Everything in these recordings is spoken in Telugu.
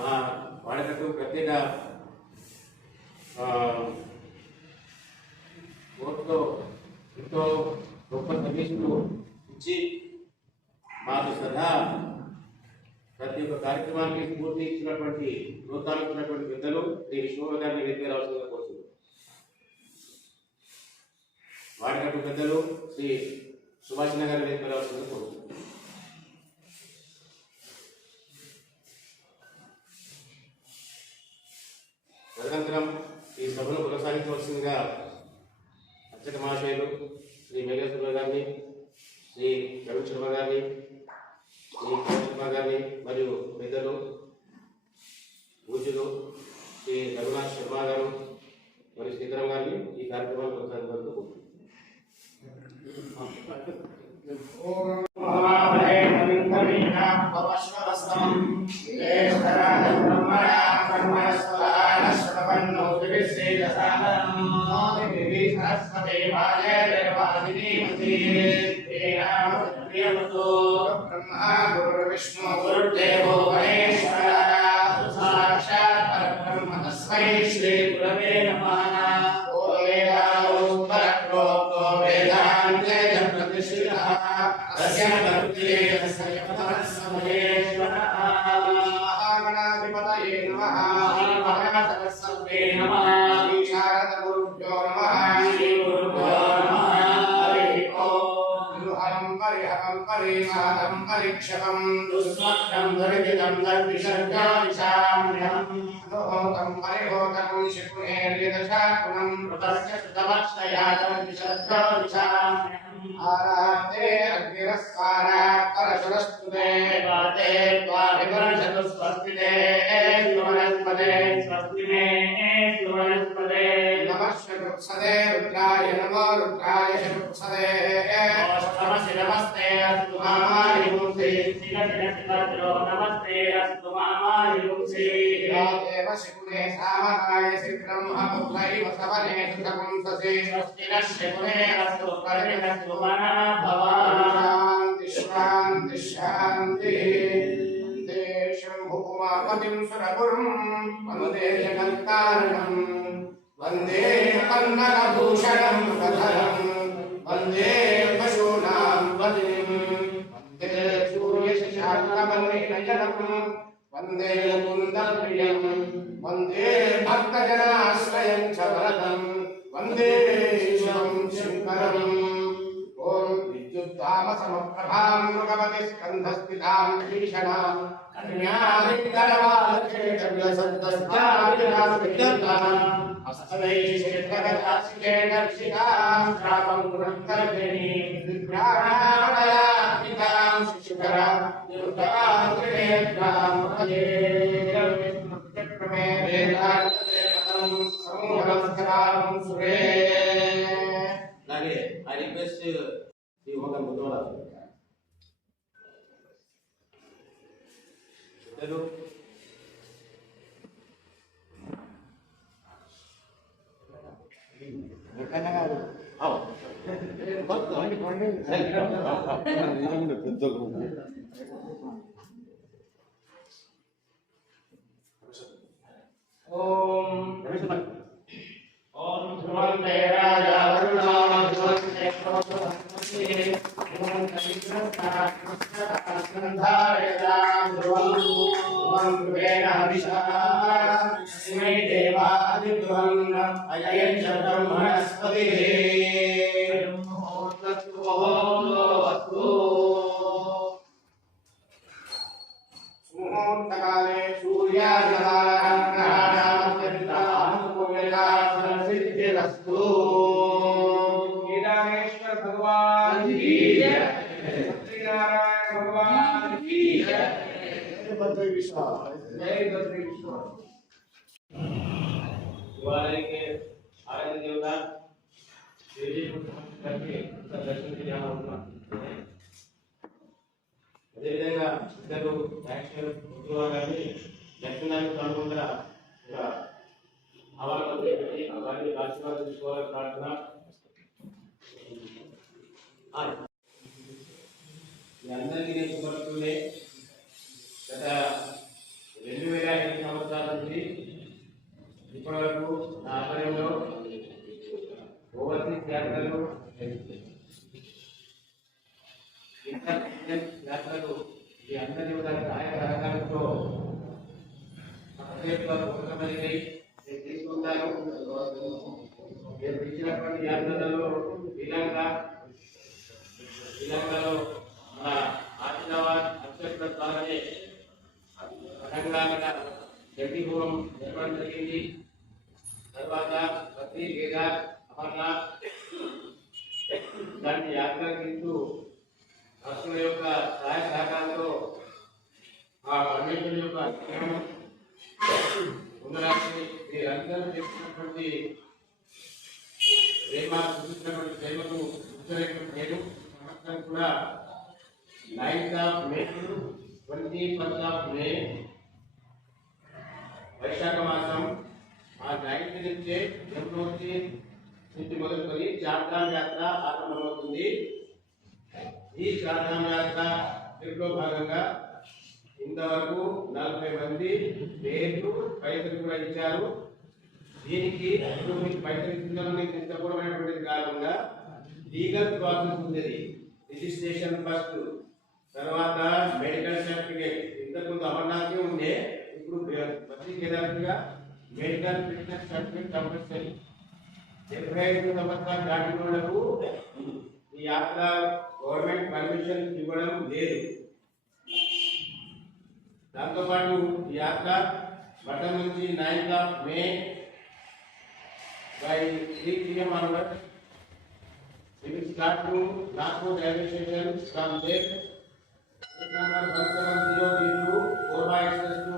మా వాడకకు ప్రత్యేక ఆ, ఎంతో గొప్ప సర్వీసులు ఇచ్చి మాకు సదా ప్రతి ఒక్క కార్యక్రమానికి స్ఫూర్తి ఇచ్చినటువంటి ప్రోత్సాహించినటువంటి పెద్దలు శ్రీ విశ్వనాథాన్ని వేదిక రావాల్సిందిగా కోరుతున్నాను వాడికట్టు పెద్దలు శ్రీ సుభాష్ నగర్ వేదిక రావాల్సిందిగా కోరుతున్నాను తదనంతరం ఈ సభను కొనసాగించవలసిందిగా అచ్చట మహాశయులు శ్రీ మేఘేశ్వర గారిని శ్రీ రవి శర్మ గారిని శ్రీ కిరణ్ శర్మ గారిని మరియు పెద్దలు పూజలు శ్రీ రఘునాథ్ శర్మ గారు మరియు సీతారాం గారిని ఈ కార్యక్రమాన్ని కొనసాగించాలని परिमातं परीक्षकं दुष्मत्तं दुरितं दर्विषर्गाविशाम्यहं दोहतं परिहोतं शिकुनेर्यदशाकुणं कृतस्य सुतमक्षयातं विषर्गाविशाम्यहम् आराधे अग्निरस्कारात् परशुरस्तुते वाते द्वारिवर्षतु स्वस्तिते स्वनस्पते स्वस्ति मे स्वनस्पते नमः शतुत्सदे देव शिकुने सामकाय ब्रह्मपुत्रैव सवने सुखपुंससे स्वस्ति नः शिकुने अस्तु परिणस्तु मनः भवान् शान्ति शान्ति। देशं भूमापतिं सुरगुरुं वंदे जगत्कारणम् वंदे अन्नभूषणं प्रधरम् वंदे पशूनां पतिं। वंदे सूर्यशशान्तमन्विनयनम् वंदे स्कन्धस्थिताम् भीषणा हस्तवैशेत्रगताशिखेणर्षिताम् गुणकर्मिणी प्राणामयापिताम् शिशुकराम् देवताम् प्रमे वेदान्तदेवतम् समूहमस्कराम् सुरे I request you, you want to go to चलो आओ बस ओम ओम ध्रुवं ते राजा वरुणां ध्रुवं ते ब्रह्मणस्पति मुहूर्तकाले सूर्याजलालः ग्रहाणामत्यन्तानुकूलता सिद्धिरस्तु बद्री विश्वास जय बद्री विश्वास शिवालय आराध्य देवता देवी को समर्पित करके उसका दर्शन के लिए यहाँ रुकना అదేవిధంగా ఇద్దరు యాక్షన్ ఉద్యోగ గారిని లక్ష్మీనారాయణ కనుగొందర అవకాశం పెట్టి వారిని ఆశీర్వాదం తీసుకోవాలని ప్రార్థన ఆయ్. మీ అందరికీ నేను సంవత్సరాల నుంచి ఇప్పటి వరకు ఆధ్వర్యంలో ఓవర్సీస్ యాత్రలు యాత్రలు ఈ అందరి విధాల సహాయ సహకారంతో ఇచ్చినటువంటి యాత్రలలో శ్రీలంక శ్రీలంకలో మన ఆదిలాబాద్ నక్షత్ర ద్వారానే తెలంగాణ జడ్డీపురం జరపడం జరిగింది తర్వాత బద్రీ కేదార్ అమర్నాథ్ దాన్ని యాత్ర తీస్తూ రాష్ట్రం యొక్క సహాయ సహకారంతో ఆ పరమేశ్వరు యొక్క క్షేమం ఉండాలని మీరందరూ చేస్తున్నటువంటి ప్రేమ చూపించినటువంటి ప్రేమకు గుర్తున్నటువంటి నేను సంవత్సరం కూడా ninth of May twenty first of May వైశాఖ మాసం ఆ నైన్త్ నుంచే యమునోత్రి నుంచి మొదలుకొని చార్ధామ్ యాత్ర ఆరంభమవుతుంది. ఈ చార్ధామ్ యాత్ర ట్రిప్లో భాగంగా ఇంతవరకు నలభై మంది పేర్లు పైసలు కూడా ఇచ్చారు. దీనికి పైసలు ఇచ్చిందని మీకు కాకుండా లీగల్ ప్రాసెస్ ఉంది. రిజిస్ట్రేషన్ ఫస్ట్ తర్వాత మెడికల్ సర్టిఫికేట్. ఇంతకుముందు అమర్నాథ్ ఉండే ఇప్పుడు Badri కేదార్గా medical fitness certificate compulsory డెబ్బై ఐదు సంవత్సరాలు దాటిన వాళ్ళకు ఈ యాత్ర గవర్నమెంట్ పర్మిషన్ ఇవ్వడం లేదు దాంతోపాటు ఈ యాత్ర బటన్ నుంచి ninth of May by three PM onward We will start to Nagpur railway station from there. Gate number one seven zero three two, four by access to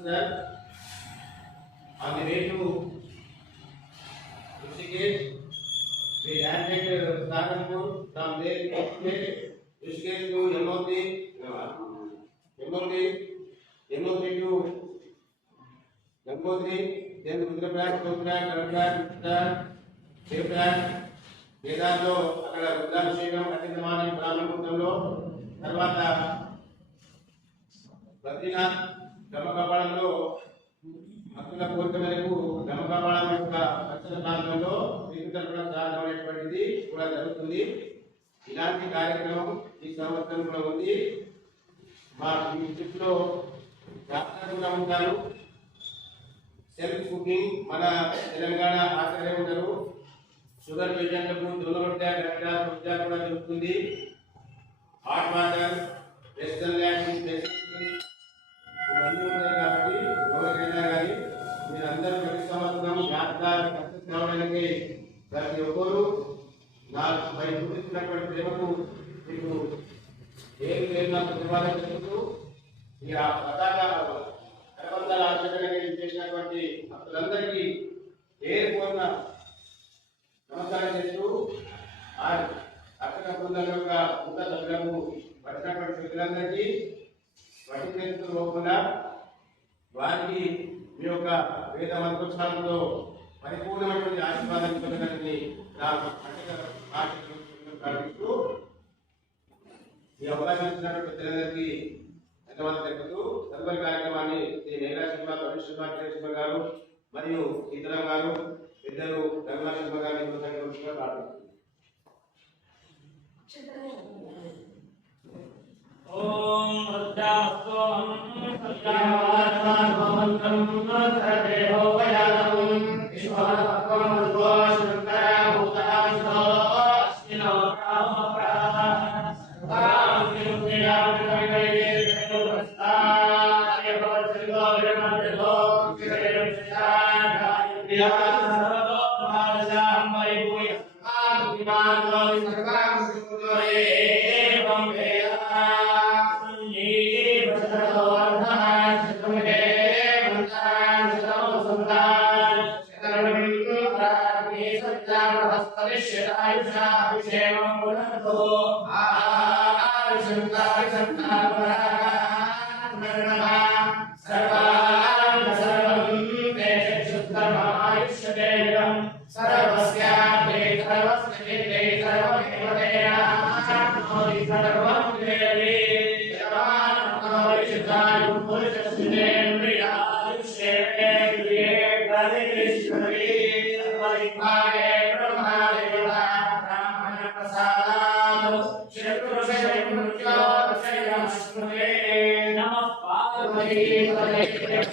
Amritsar. On the way to Rishikesh, we landed uh, Saharanpur, from there we Rishikesh, Rishikesh to Yamoti, uh, Yamoti, Yamoti to Gangotri, then Rudraprayag, Rudraprayag, Rudraprayag, Rudraprayag, Devrayag, వేదాల్లో అక్కడ రుద్రాభిషేకం అత్యంతమాని బ్రాహ్మణకూటంలో తర్వాత బద్రీనాథ్ గమకపాడంలో భక్తుల కోరిక మేరకు గమకపాడం యొక్క రక్షణ ప్రాంతంలో శ్రీకృష్ణ ప్రాంతం ప్రారంభమైనటువంటిది కూడా జరుగుతుంది. ఇలాంటి కార్యక్రమం ఈ సంవత్సరం కూడా ఉంది. మా ఈ ట్రిప్లో డాక్టర్ కూడా ఉంటారు. సెల్ఫ్ కుకింగ్ మన తెలంగాణ ఆచార్య ఉంటారు. షుగర్ పేషెంట్లకు దున్నరొట్టె గట్ట రొట్టె కూడా జరుగుతుంది హాట్ వాటర్ వెస్టర్న్ ల్యాండ్ ప్రతి సంవత్సరం యాత్ర సక్సెస్ కావడానికి ప్రతి ఒక్కరూ నాకు పై చూపిస్తున్నటువంటి ప్రేమకు మీకు ఏం లేదు నాకు ధన్యవాదాలు చెబుతూ ఇక పతాక కరబంధాల ఆచరణకి చేసినటువంటి భక్తులందరికీ పేరు కోరిన నమస్కారం చేస్తూ ఆ అక్కడ బృందం యొక్క ఉన్నత సభ్యులకు పట్టినటువంటి వ్యక్తులందరికీ పట్టిన లోపల వారికి మీ యొక్క వేద మంత్రోచ్చారంతో పరిపూర్ణమైనటువంటి ఆశీర్వాదం పొందడానికి నా పండుగ ఆశీర్వదించడం ప్రారంభిస్తూ ఈ అవకాశం ఇచ్చినటువంటి పెద్దలందరికీ ధన్యవాదాలు తెలుపుతూ తదుపరి కార్యక్రమాన్ని శ్రీ మేఘా శర్మ కరుణ్ శర్మ శర్మ గారు మరియు సీతారాం గారు ఇద్దరు గంగా శర్మ గారిని కృతజ్ఞతలుగా ప్రార్థిస్తున్నాను ఓం مذهب Hello. Namah Padme Padme Namah